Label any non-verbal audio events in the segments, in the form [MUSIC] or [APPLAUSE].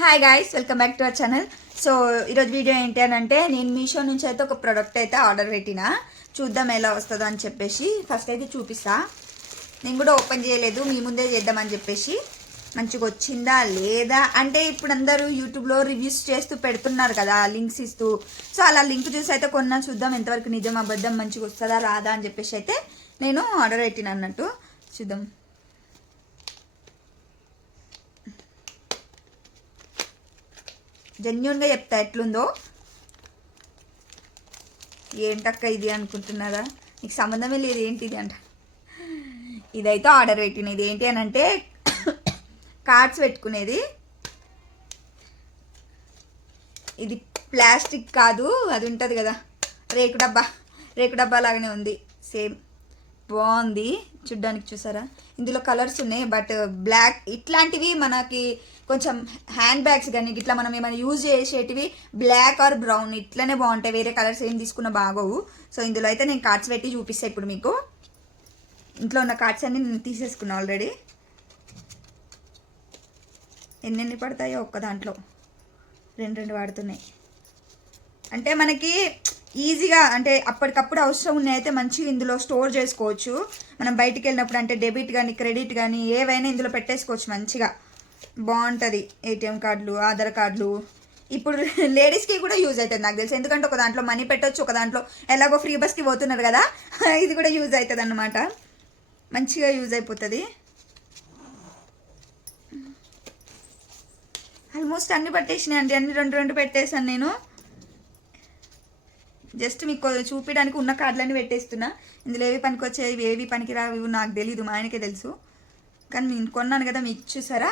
Hi guys welcome back to our channel so ఈరోజు video ఏంటి అని అంటే నేను మీషో నుంచి అయితే ఒక ప్రోడక్ట్ అయితే ఆర్డర్ పెట్టిన. చూద్దాం ఎలా వస్తుందో అని చెప్పేసి. ఫస్ట్ అయితే చూపిస్తా. నేను కూడా ఓపెన్ చేయలేదు మీ ముందే చేద్దామని చెప్పేసి. మంచిగా వచ్చిందా లేదా? అంటే ఇప్పుడు అందరూ యూట్యూబ్లో రివ్యూస్ చేస్తూ పెడుతున్నారు కదా లింక్స్ ఇస్తూ. సో అలా లింక్ చూసి అయితే కొన్నా చూద్దాం ఎంతవరకు నిజం అబద్ధం మంచిగా వస్తుందా రాదా అని చెప్పేసి అయితే నేను ఆర్డర్ పెట్టిన అన్నట్టు. చూద్దాం. జెన్యున్గా చెప్తా ఎట్లుందో. ఏంటక్క ఇది అనుకుంటున్నారా? నీకు సంబంధమే లేదు ఏంటి ఇది అంట. ఇదైతే ఆర్డర్ పెట్టిన ఇది ఏంటి అని అంటే కార్డ్స్ పెట్టుకునేది. ఇది ప్లాస్టిక్ కాదు అది ఉంటుంది కదా. రేకు డబ్బా. రేకు డబ్బా లాగానే ఉంది. సేమ్. బాగుంది. చూడ్డానికి చూసారా? ఇందులో కలర్స్ ఉన్నాయి బట్ బ్లాక్ ఇట్లాంటివి మనకి కొంచెం హ్యాండ్ బ్యాగ్స్ కానీ ఇట్లా మనం ఏమైనా యూజ్ చేసేటివి బ్లాక్ ఆర్ బ్రౌన్ ఇట్లనే బాగుంటాయి. వేరే కలర్స్ ఏం తీసుకున్న బాగోవు. సో ఇందులో అయితే నేను కార్డ్స్ పెట్టి చూపిస్తాను ఇప్పుడు మీకు. ఇంట్లో ఉన్న కార్డ్స్ అన్ని నేను తీసేసుకున్నా ఆల్రెడీ ఎన్నెన్ని పడతాయో ఒక్క దాంట్లో. రెండు రెండు వాడుతున్నాయి. అంటే మనకి ఈజీగా అంటే అప్పటికప్పుడు అవసరం ఉన్నాయి అయితే మంచిగా ఇందులో స్టోర్ చేసుకోవచ్చు. మనం బయటికి వెళ్ళినప్పుడు అంటే డెబిట్ కానీ క్రెడిట్ కానీ ఏవైనా ఇందులో పెట్టేసుకోవచ్చు మంచిగా. బాగుంటుంది ఏటీఎం కార్డులు ఆధార్ కార్డులు. ఇప్పుడు [LAUGHS] లేడీస్కి కూడా యూజ్ అవుతుంది నాకు తెలుసు. ఎందుకంటే ఒక దాంట్లో మనీ పెట్టొచ్చు ఒక దాంట్లో ఎలాగో ఫ్రీ బస్కి పోతున్నారు కదా. [LAUGHS] ఇది కూడా యూజ్ అవుతుంది అన్నమాట. మంచిగా యూజ్ అయిపోతుంది. ఆల్మోస్ట్ అన్ని పట్టేసినాయి అండి. అన్ని రెండు రెండు పెట్టేసాను నేను. జస్ట్ మీకు చూపించడానికి ఉన్న కార్డులన్నీ పెట్టేస్తున్నా. ఇందులో ఏవి పనికి వచ్చేవి ఏవి పనికి రావు నాకు తెలీదు మా ఆయనకే తెలుసు. కానీ నేను కొన్నాను కదా మీకు చూసారా?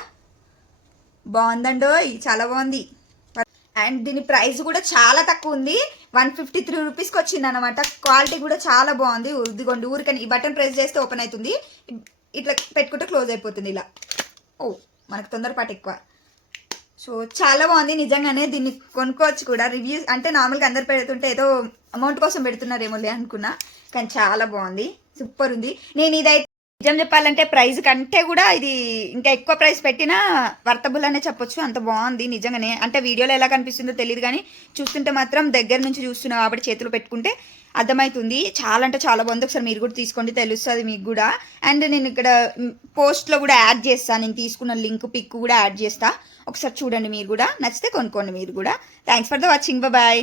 బాగుందండోయ్ చాలా బాగుంది. అండ్ దీని ప్రైస్ కూడా చాలా తక్కువ ఉంది. వన్ ఫిఫ్టీ త్రీ రూపీస్కి వచ్చింది అనమాట క్వాలిటీ కూడా చాలా బాగుంది. ఇదిగోండి ఊరికని ఈ బటన్ ప్రెస్ చేస్తే ఓపెన్ అవుతుంది. ఇట్లా పెట్టుకుంటే క్లోజ్ అయిపోతుంది ఇలా. ఓ మనకు తొందరపాటు ఎక్కువ. సో చాలా బాగుంది. నిజంగానే దీన్ని కొనుక్కోవచ్చు కూడా. రివ్యూస్ అంటే నార్మల్గా అందరు పెడుతుంటే ఏదో అమౌంట్ కోసం పెడుతున్నారేమోలే అనుకున్నా. కానీ చాలా బాగుంది. సూపర్ ఉంది. నేను ఇదైతే నిజం చెప్పాలంటే ప్రైస్ కంటే కూడా ఇది ఇంకా ఎక్కువ ప్రైస్ పెట్టినా వర్తబుల్ అనే చెప్పొచ్చు. అంత బాగుంది. నిజంగానే అంటే వీడియోలో ఎలా కనిపిస్తుందో తెలియదు కానీ చూస్తుంటే మాత్రం దగ్గర నుంచి చూస్తున్నావు కాబట్టి చేతులు పెట్టుకుంటే అర్థమవుతుంది చాలా అంటే చాలా బాగుంది. ఒకసారి మీరు కూడా తీసుకోండి. తెలుస్తుంది మీకు కూడా. అండ్ నేను ఇక్కడ పోస్ట్లో కూడా యాడ్ చేస్తాను నేను తీసుకున్న లింక్ పిక్ కూడా యాడ్ చేస్తా. ఒకసారి చూడండి మీరు కూడా. నచ్చితే కొనుక్కోండి మీరు కూడా. Thanks for the watching. Bye.